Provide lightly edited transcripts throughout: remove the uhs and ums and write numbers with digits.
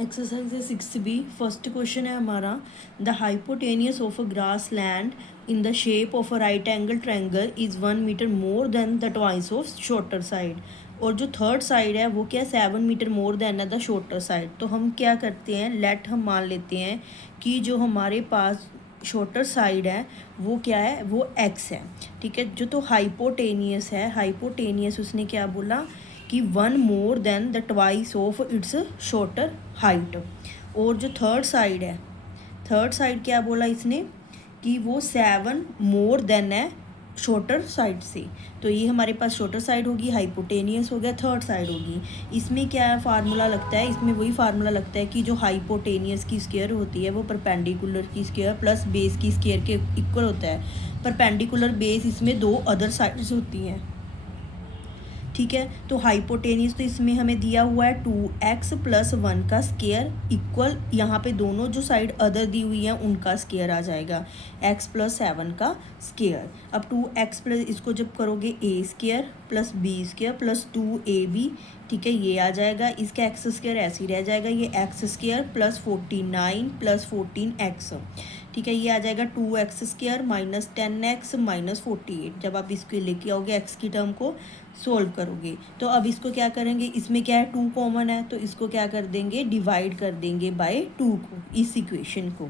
Exercise है 6B। First question है हमारा, the hypotenuse of a grass land in the shape of a right angle triangle is 1 metre more than the twice of shorter side. और जो third side है वो क्या, 7 metre more than है the shorter side. तो हम क्या करते हैं, लेट हम मान लेते हैं कि जो हमारे पास शॉर्टर साइड है वो क्या है, वो एक्स है। ठीक है, जो तो हाइपोटेनियस है, हाइपोटेनियस उसने क्या बोला कि 1 मोर than the twice of its shorter height. और जो थर्ड साइड है, थर्ड साइड क्या बोला इसने कि वो 7 मोर देन है शॉर्टर साइड से। तो ये हमारे पास शॉर्टर साइड होगी, हाइपोटेनियस हो गया, थर्ड साइड होगी। इसमें क्या है फार्मूला लगता है, इसमें वही फार्मूला लगता है कि जो हाइपोटेनियस की स्क्वायर होती है वो परपेंडिकुलर की स्क्वायर प्लस बेस की स्क्वायर के इक्वल होता है। परपेंडिकुलर बेस, इसमें दो अदर साइड्स होती हैं। ठीक है, तो हाइपोटेनियस तो इसमें हमें दिया हुआ है 2x + 1 का स्केयर इक्वल, यहाँ पे दोनों जो साइड अदर दी हुई है उनका स्केयर आ जाएगा, x + 7 का स्केयर। अब 2x प्लस इसको जब करोगे a square plus b square plus 2ab, ठीक है, ये आ जाएगा। इसका एक्स स्केयर ऐसे ही रह जाएगा, ये x square plus 49 plus 14x। ठीक है, ये आ जाएगा 2x square minus 10x minus 48। जब आप इसको लेके आओगे एक्स की टर्म को सोल्व करोगे, तो अब इसको क्या करेंगे, इसमें क्या है 2 कॉमन है, तो इसको क्या कर देंगे, डिवाइड कर देंगे बाय 2 को, इस इक्वेशन को।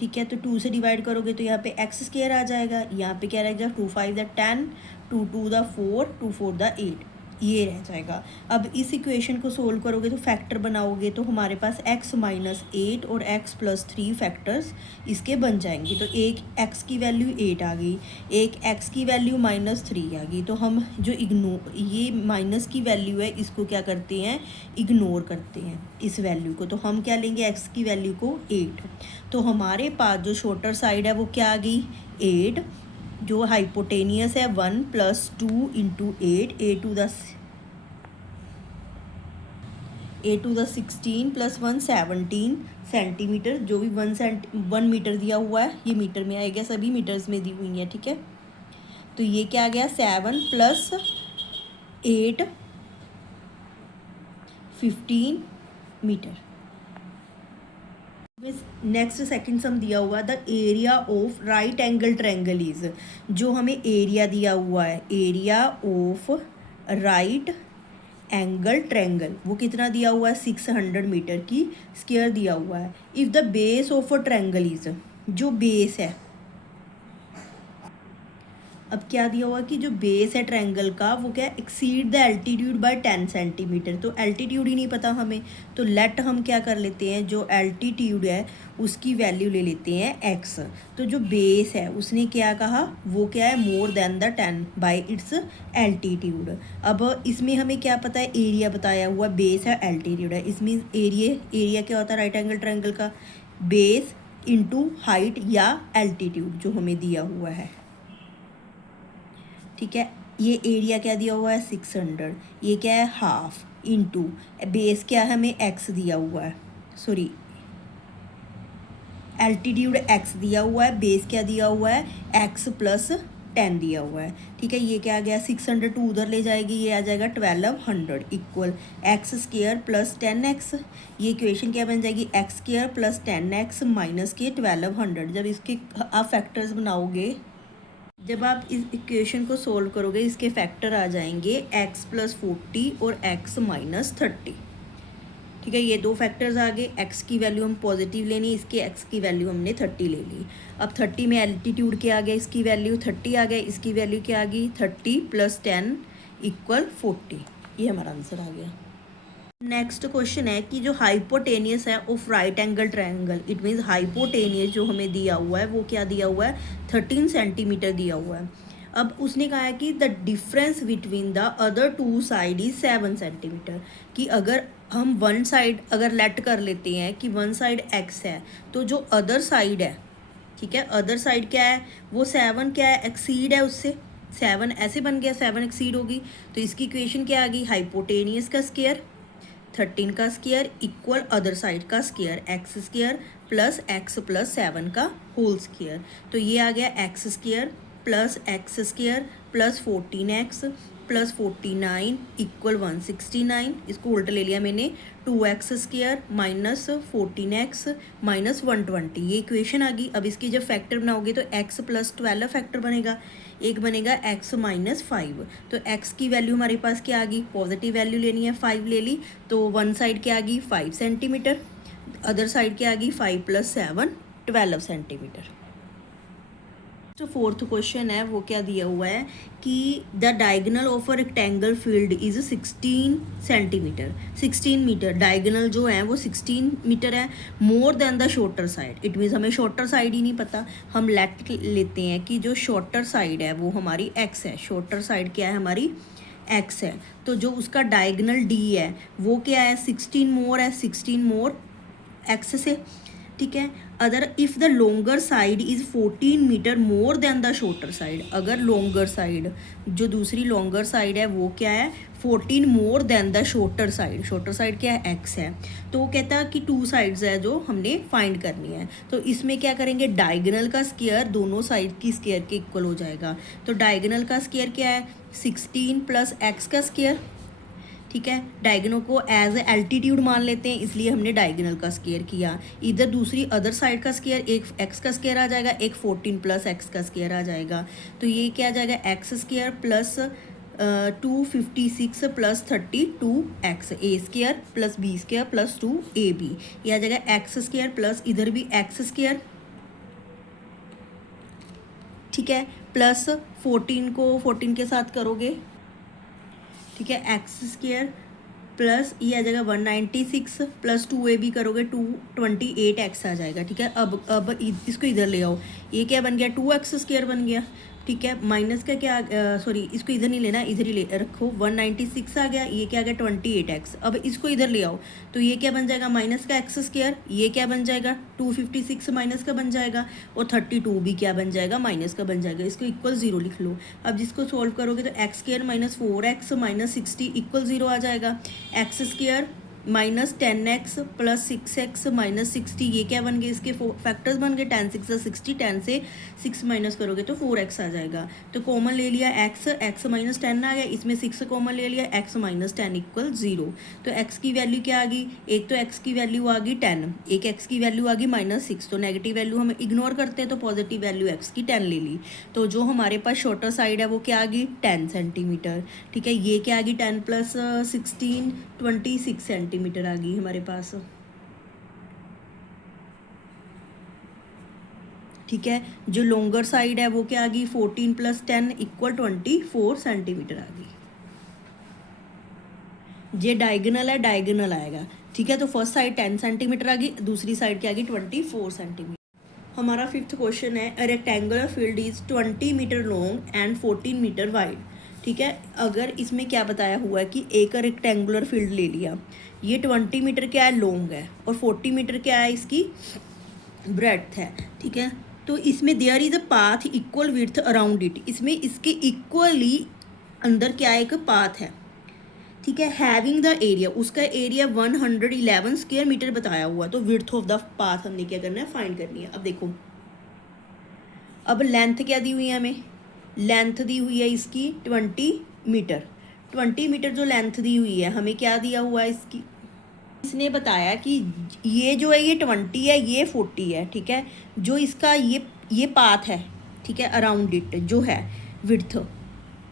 ठीक है, तो 2 से डिवाइड करोगे तो यहाँ पे एक्स स्केयर आ जाएगा, यहाँ पे क्या रहेगा 2 × 5 = 10, 2 × 2 = 4, 2 × 4 = 8, ये रह जाएगा। अब इस इक्वेशन को सोल्व करोगे तो फैक्टर बनाओगे तो हमारे पास x - 8 और x + 3 फैक्टर्स इसके बन जाएंगे। तो एक x की वैल्यू 8 आ गई, एक x की वैल्यू -3 आ गई। तो हम जो ये माइनस की वैल्यू है इसको क्या करते हैं, इग्नोर करते हैं इस वैल्यू को। तो हम क्या लेंगे, x की वैल्यू को 8। तो हमारे पास जो शॉर्टर साइड है वो क्या आ गई, 8। जो हाइपोटेनियस है 1 + 2 × 8, a to the 16 + 1 17 सेंटीमीटर। जो भी 1 मीटर दिया हुआ है ये मीटर में आएगा, सभी मीटर्स में दी हुई है। ठीक है, तो ये क्या आ गया, 7 + 8 15 मीटर। नेक्स्ट सेकंड सम दिया हुआ है, the area of right angle triangle is. जो हमें एरिया दिया हुआ है, area of right angle triangle, वो कितना दिया हुआ है, 600 मीटर की स्क्वायर दिया हुआ है। If the base of a triangle is, जो बेस है, अब क्या दिया हुआ कि जो बेस है ट्रायंगल का वो क्या, exceed the altitude by 10 centimetre. तो एल्टीट्यूड ही नहीं पता हमें, तो लेट हम क्या कर लेते हैं, जो एल्टीट्यूड है उसकी वैल्यू ले लेते हैं x। तो जो बेस है उसने क्या कहा, वो क्या है, more than the 10 bye it's altitude. अब इसमें हमें क्या पता है, एरिया बताया हुआ, बेस है एल्टीट्यूड है, इसमें एरिया क्या होता है राइट एंगल ट्रायंगल का, बेस इंटू हाइट या एल्टीट्यूड जो हमें दिया हुआ है। ठीक है, ये एरिया क्या दिया हुआ है 600, ये क्या है हाफ इंटू बेस क्या है हमें x दिया हुआ है, सॉरी एल्टीट्यूड x दिया हुआ है, बेस क्या दिया हुआ है x + 10 दिया हुआ है। ठीक है, ये क्या आ गया 600 टू उधर ले जाएगी, ये आ जाएगा 1200 equal x square plus 10x। ये इक्वेशन क्या बन जाएगी, x square plus 10x minus के 1200। जब इसके आप फैक्टर्स बनाओगे, जब आप इस इक्वेशन को सोल्व करोगे इसके फैक्टर आ जाएंगे x + 40 और x - 30। ठीक है, ये दो फैक्टर्स आ गए, x की वैल्यू हम पॉजिटिव लेनी, इसके x की वैल्यू हमने 30 ले ली। अब 30 में एल्टीट्यूड क्या आ गया, इसकी वैल्यू 30 आ गया, इसकी वैल्यू क्या आ गई 30 + 10 = 40। ये हमारा आंसर आ गया। नेक्स्ट क्वेश्चन है कि जो हाइपोटेनियस है of right angle triangle, it means hypotenuse जो हमें दिया हुआ है वो क्या दिया हुआ है, 13 सेंटीमीटर दिया हुआ है। अब उसने कहा है कि the difference between the other 2 side is 7 centimetre. कि अगर हम वन साइड अगर लेट कर लेते हैं कि वन साइड x है, तो जो अदर साइड है, ठीक है, अदर साइड क्या है, वो 7 क्या है, एक्सीड है उससे, 7 ऐसे बन गया, 7 एक्सीड होगी। तो इसकी इक्वेशन क्या आ गई, हाइपोटेनियस का स्क्वायर 13 का स्क्वायर इक्वल अदर साइड का square, x square plus x + 7 का होल स्क्वायर। तो ये आ गया x square plus x square plus 14x plus 49 equal 169, इसको उल्टा ले लिया मैंने, 2x² माइनस 14x माइनस 120, ये इक्वेशन आ गई। अब इसकी जब फैक्टर बनाओगे तो x प्लस 12 फैक्टर बनेगा, एक बनेगा x माइनस 5। तो x की वैल्यू हमारे पास क्या आ गई, पॉजिटिव वैल्यू लेनी है 5 ले ली, तो वन साइड क्या आ गई 5 सेंटीमीटर, अदर साइड क्या आ गई 5 + 7 12 सेंटीमीटर। जो फोर्थ क्वेश्चन है वो क्या दिया हुआ है कि the diagonal of a rectangle field is 16 centimetre, 16 metre, diagonal जो है वो 16 मीटर है, more than the shorter side. It means हमें शॉर्टर साइड ही नहीं पता, हम लेट लेते हैं कि जो शॉर्टर साइड है वो हमारी x है, शॉर्टर साइड क्या है हमारी x है, तो जो उसका डायगोनल d है वो क्या है 16 मोर है, 16 मोर x से, ठीक है। Other if the longer side is 14 metre more than the shorter side, अगर लॉन्गर साइड जो दूसरी लॉन्गर साइड है वो क्या है 14 more than the shorter side, shorter side क्या है x है, तो वो कहता है कि टू साइड्स है जो हमने फाइंड करनी है। तो इसमें क्या करेंगे, डायगोनल का स्क्वायर दोनों साइड की स्क्वायर के इक्वल हो जाएगा। तो डायगोनल का स्क्वायर क्या है 16 + x का स्क्वायर, ठीक है। डायगोनल को एज एल्टीट्यूड मान लेते हैं, इसलिए हमने डायगोनल का स्क्वायर किया। इधर दूसरी अदर साइड का स्क्वायर, एक x का स्क्वायर आ जाएगा, एक 14 + x का स्क्वायर आ जाएगा, तो ये क्या आ जाएगा x² plus 256 + 32x a² plus b² plus 2ab, ये आ जाएगा x² प्लस इधर भी x², ठीक है, प्लस 14 को 14 के साथ करोगे, ठीक है, x² प्लस ये आ जाएगा 196 प्लस 2ab करोगे 228x आ जाएगा, ठीक है। अब इसको इधर ले आओ, ये क्या बन गया 2x² बन गया, ठीक है। माइनस का क्या सॉरी इसको इधर नहीं लेना, इधर ही ले रखो, 196 आ गया, ये क्या आ गया 28x। अब इसको इधर ले आओ तो ये क्या बन जाएगा माइनस का x², ये क्या बन जाएगा 256 माइनस का बन जाएगा, और 32 भी क्या बन जाएगा माइनस का बन जाएगा, इसको इक्वल 0 लिख लो। अब जिसको सोल्व करोगे तो x² minus 4x minus 60 equal 0 आ जाएगा, x² minus 10x plus 6x minus 60, ये क्या बन गए इसके फैक्टर्स बन गए, 10 6 60, 10 से 6 माइनस करोगे तो 4x आ जाएगा। तो कॉमन ले लिया x माइनस 10 आ गया, इसमें 6 कॉमन ले लिया, x माइनस 10 इक्वल 0। तो x की वैल्यू क्या आ गई, एक तो x की वैल्यू आ गई 10, एक x की वैल्यू आ गई -6, तो नेगेटिव वैल्यू हम इग्नोर करते हैं, तो पॉजिटिव वैल्यू x की 10 ले ली। तो जो हमारे पास शॉर्टर साइड है वो क्या आ गई 10 सेंटीमीटर, ठीक है। ये क्या आ गई 10 + 16 26 सेंटीमीटर आ गई हमारे पास, ठीक है। जो लॉन्गर साइड है वो क्या आ गई 14 + 10 इक्वल 24 सेंटीमीटर आ गई। ये डायगोनल है, डायगोनल आएगा, ठीक है। तो फर्स्ट साइड 10 सेंटीमीटर आ गई, दूसरी साइड क्या आ गई 24 सेंटीमीटर। हमारा फिफ्थ क्वेश्चन है, a rectangular field is 20 metre long and 14 metre wide, ठीक है। अगर इसमें क्या बताया हुआ है कि एक रेक्टेंगुलर फील्ड ले लिया, ये 20 मीटर क्या है लॉन्ग है, और 40 मीटर क्या है इसकी ब्रेड्थ है, ठीक है। तो इसमें there is a path equal width around it, इसमें इसके इक्वली अंदर क्या एक पाथ है, ठीक है। हैविंग द एरिया, उसका एरिया 111 स्क्वायर मीटर बताया हुआ, तो विड्थ ऑफ द पाथ हमने क्या करना है फाइंड करनी है। अब देखो, अब लेंथ क्या दी हुई है हमें, लेंथ दी हुई है इसकी 20 मीटर, 20 मीटर जो लेंथ दी हुई है, हमें क्या दिया हुआ है इसकी, इसने बताया कि ये जो है ये 20 है, ये 40 है, ठीक है। जो इसका ये पाथ है, ठीक है, अराउंड इट जो है विड्थ,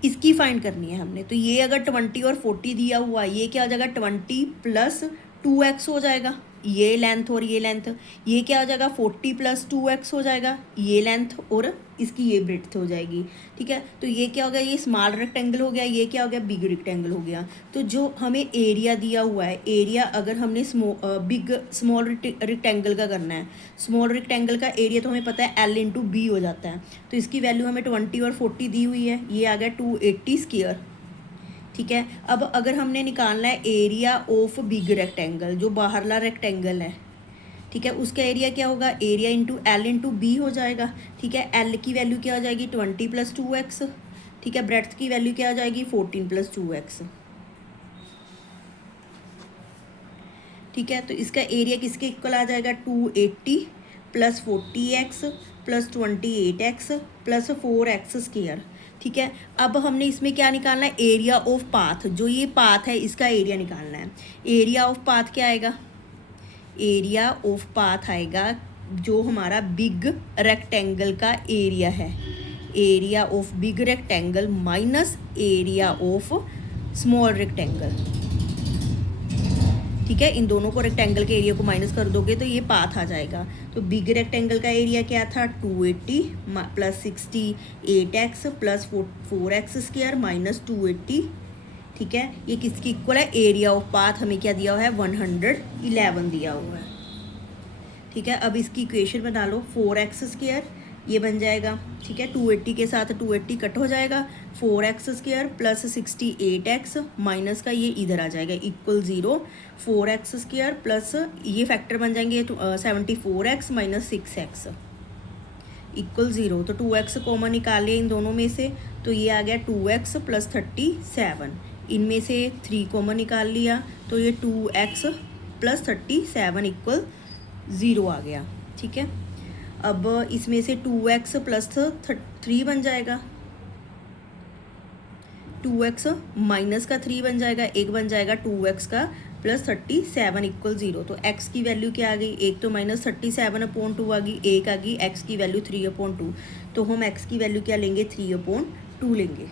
इसकी फाइंड करनी है हमने। तो ये अगर 20 और 40 दिया हुआ, ये क्या हो जाएगा 20 + 2x हो जाएगा, ये लेंथ और ये लेंथ, ये क्या हो जाएगा 40 + 2x हो जाएगा, ये लेंथ और इसकी ये ब्रेड्थ हो जाएगी, ठीक है। तो ये क्या हो गया, ये स्मॉल रेक्टेंगल हो गया, ये क्या हो गया बिग रेक्टेंगल हो गया। तो जो हमें एरिया दिया हुआ है, एरिया अगर हमने स्मॉल रेक्टेंगल का करना है, स्मॉल रेक्टेंगल का एरिया तो हमें पता है L × B हो जाता है, तो इसकी वैल्यू हमें 20 और 40 दी हुई है, ये आ गया 280 स्क्वायर, ठीक है। अब अगर हमने निकालना है एरिया ऑफ बिग रेक्टेंगल, जो बाहरला रेक्टेंगल है, ठीक है, उसका एरिया क्या होगा, एरिया × L × B हो जाएगा, ठीक है। L की वैल्यू क्या हो जाएगी 20 + 2x, ठीक है। ब्रेड्थ की वैल्यू क्या हो जाएगी 14 + 2x, ठीक है। तो इसका एरिया किसके इक्वल आ जाएगा 280 + 40x + 28x + 4x², ठीक है। अब हमने इसमें क्या निकालना है, एरिया ऑफ पाथ, जो ये पाथ है इसका एरिया निकालना है। एरिया ऑफ पाथ क्या आएगा, एरिया ऑफ पाथ आएगा जो हमारा बिग रेक्टेंगल का एरिया है, area of big rectangle minus area of small rectangle. ठीक है, इन दोनों को रेक्टेंगल के एरिया को माइनस कर दोगे तो ये पाथ आ जाएगा। तो बिग रेक्टेंगल का एरिया क्या था, 280 plus 68x plus 4x² minus 280। ठीक है, ये किसकी इक्वल है, एरिया ऑफ पाथ हमें क्या दिया हुआ है, 111 दिया हुआ है। ठीक है, अब इसकी इक्वेशन बना लो, 4x² ये बन जाएगा। ठीक है, 280 के साथ 280 कट हो जाएगा, 4x² प्लस 68x माइनस का ये इधर आ जाएगा इक्वल 0, 4x² प्लस ये फैक्टर बन जाएंगे 74x माइनस 6x इक्वल 0। तो 2x कॉमन निकाल लिया इन दोनों में से, तो ये आ गया 2x प्लस 37। इनमें से 3 कॉमन निकाल लिया तो ये 2x प्लस 37 इक्वल 0 आ गया। ठीक है, अब इसमें से 2x प्लस 3 बन जाएगा, 2x माइनस का 3 बन जाएगा, एक बन जाएगा 2x का प्लस 37 इक्वल 0। तो x की वैल्यू क्या आ गई, एक तो माइनस 37/2 आ गई, एक आ गई x की वैल्यू 3/2। तो हम x की वैल्यू क्या लेंगे, 3/2 लेंगे।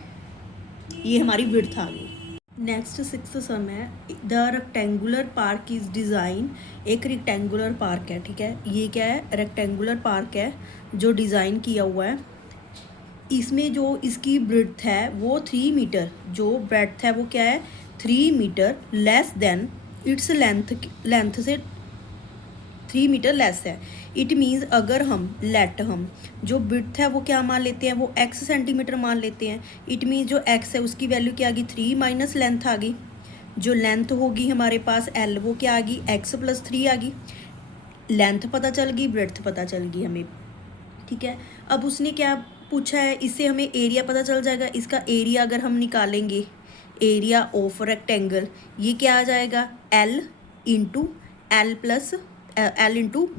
ये हमारी विड्थ आ गई। नेक्स्ट 6th सम है, the rectangular park is design. एक रेक्टेंगुलर पार्क है, ठीक है, ये क्या है, रेक्टेंगुलर पार्क है जो डिज़ाइन किया हुआ है। इसमें जो इसकी ब्रेड्थ है वो 3 मीटर, जो ब्रेड्थ है वो क्या है, 3 metre less than its length से 3 मीटर लेस है। इट मीन्स अगर हम जो ब्रेड्थ है वो क्या मान लेते हैं, वो x सेंटीमीटर मान लेते हैं। इट मीन्स जो x है उसकी वैल्यू क्या आ गई, 3 माइनस लेंथ आ गई। जो लेंथ होगी हमारे पास l, वो क्या आ गई, x प्लस 3 आ गई। लेंथ पता चल गई, ब्रेड्थ पता चल गई हमें। ठीक है, अब उसने क्या पूछा है, इससे हमें एरिया पता चल जाएगा। इसका एरिया अगर हम निकालेंगे, एरिया ऑफ रेक्टेंगल, ये क्या आ जाएगा, l इंटू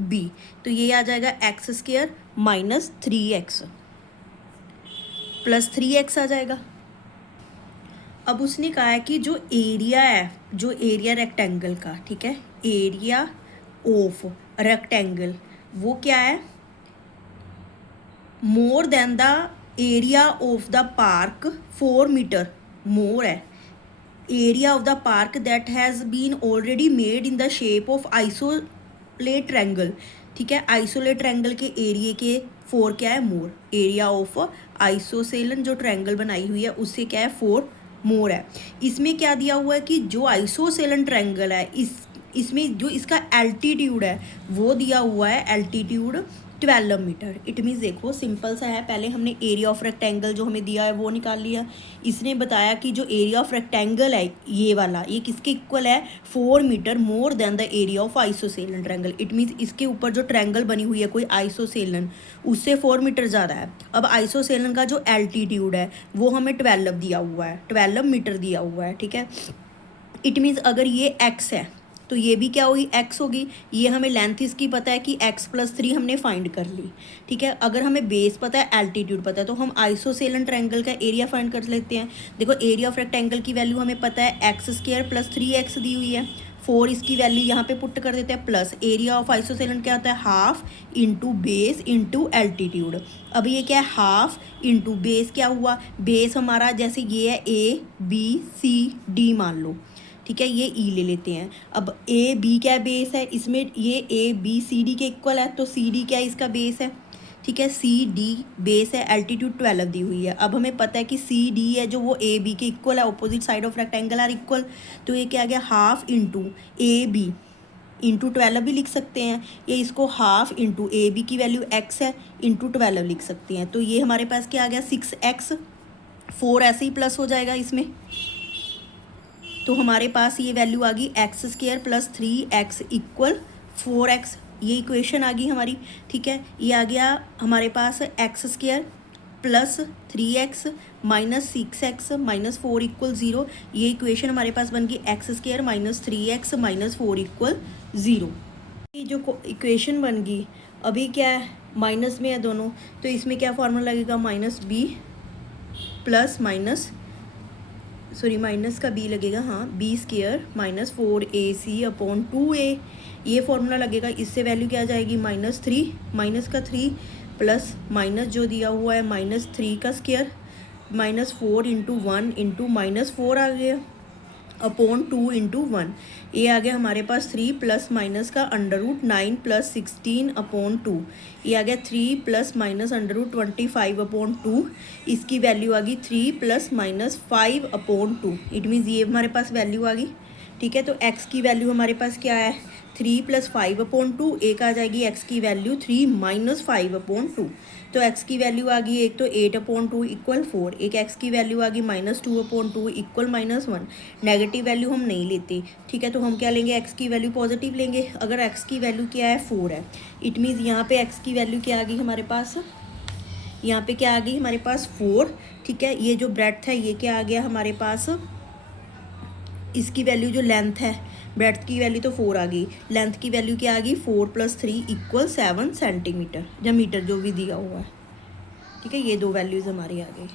बी। तो ये आ जाएगा x² minus 3x plus 3x आ जाएगा। अब उसने कहा है कि जो एरिया है, जो एरिया रेक्टेंगल का, ठीक है, एरिया ऑफ रेक्टेंगल वो क्या है, more than the area of the park 4 meter more है। Area of the park that has been already made in the shape of isosceles triangle. ठीक है, आइसोलेट ट्रायंगल के एरिया के 4 क्या है, मोर। एरिया ऑफ आइसोसेलन जो ट्रायंगल बनाई हुई है उससे क्या है, 4 मोर है। इसमें क्या दिया हुआ है कि जो आइसोसेलन ट्रायंगल है इसमें जो इसका एल्टीट्यूड है वो दिया हुआ है, एल्टीट्यूड 12 मीटर। इट मीन्स देखो सिंपल सा है, पहले हमने एरिया ऑफ रेक्टेंगल जो हमें दिया है वो निकाल लिया। इसने बताया कि जो एरिया ऑफ रेक्टेंगल है ये वाला, ये किसके इक्वल है, 4 meter more than the area of isosceles triangle. It means इसके ऊपर जो ट्रायंगल बनी हुई है कोई आइसोसेलन, उससे 4 मीटर ज़्यादा है। अब आइसोसेलन का जो एल्टीट्यूड है वो हमें 12 दिया हुआ है, 12 मीटर दिया हुआ है। ठीक है, इट मीन्स अगर ये x है तो ये भी क्या होगी, x होगी। ये हमें लेंथ इसकी पता है कि x प्लस 3 हमने फाइंड कर ली। ठीक है, अगर हमें बेस पता है, एल्टीट्यूड पता है, तो हम आइसोसेलन ट्रायंगल का एरिया फाइंड कर लेते हैं। देखो एरिया ऑफ रेक्टेंगल की वैल्यू हमें पता है, x² प्लस 3x दी हुई है, 4 इसकी वैल्यू यहाँ पे पुट कर देते हैं, प्लस एरिया ऑफ आइसोसेलन क्या होता है, half into base into altitude. अब ये क्या है, हाफ इंटू बेस क्या हुआ, बेस हमारा जैसे ये है ABCD मान लो। ठीक है, ये ई ले लेते हैं। अब AB क्या बेस है, इसमें ये ABCD के इक्वल है, तो CD क्या इसका बेस है। ठीक है, CD बेस है, एल्टीट्यूड 12 दी हुई है। अब हमें पता है कि CD है जो वो AB के इक्वल है, opposite side of rectangle are equal. तो ये क्या आ गया, हाफ इंटू AB इंटू 12 भी लिख सकते हैं, या इसको हाफ इंटू AB की वैल्यू x है इंटू 12 लिख सकते हैं। तो ये हमारे पास क्या आ गया, 6x, 4 ऐसे ही प्लस हो जाएगा इसमें। तो हमारे पास ये वैल्यू आ गई x² plus 3x equal 4x, ये इक्वेशन आ गई हमारी। ठीक है, ये आ गया हमारे पास x² plus 3x minus 6x minus 4 equal 0। ये इक्वेशन हमारे पास बन गई x² minus 3x minus 4 equal 0। ये जो इक्वेशन बन गई, अभी क्या है, माइनस में है दोनों, तो इसमें क्या फॉर्मूला लगेगा, -b plus minus sorry minus का बी लगेगा, हाँ, B square minus 4ac upon 2a, ये फॉर्मूला लगेगा। इससे वैल्यू क्या आ जाएगी -3, माइनस का 3 प्लस माइनस जो दिया हुआ है -3 का स्क्वायर -4 इंटू 1 इंटू -4 आ गया अपॉन 2 इंटू 1, ये आ गया हमारे पास 3 प्लस माइनस का √9 प्लस 16 अपॉन 2, ये आ गया 3 प्लस माइनस √25 अपॉन 2, इसकी वैल्यू आ गई 3 plus minus 5 upon 2। It means ये हमारे पास वैल्यू आ गई। ठीक है, तो x की वैल्यू हमारे पास क्या है 3 प्लस 5 अपॉन 2, एक आ जाएगी x की वैल्यू 3 माइनस 5 अपॉन 2। तो x की वैल्यू आ गई एक तो 8 अपॉन 2 इक्वल 4, एक x की वैल्यू आ गई -2 अपॉन 2 इक्वल -1। नेगेटिव वैल्यू हम नहीं लेते। ठीक है, तो हम क्या लेंगे, x की वैल्यू पॉजिटिव लेंगे। अगर x की वैल्यू क्या है 4 है, इट मीन्स यहाँ पे x की वैल्यू क्या आ गई हमारे पास, यहाँ पे क्या आ गई हमारे पास 4। ठीक है, ये जो ब्रेड्थ है ये क्या आ गया हमारे पास, इसकी वैल्यू जो लेंथ है, ब्रेड्थ की वैल्यू तो 4 आ गई, लेंथ की वैल्यू क्या आ गई 4 + 3 इक्वल 7 सेंटीमीटर या मीटर जो भी दिया हुआ है। ठीक है, ये दो वैल्यूज़ हमारी आ गई।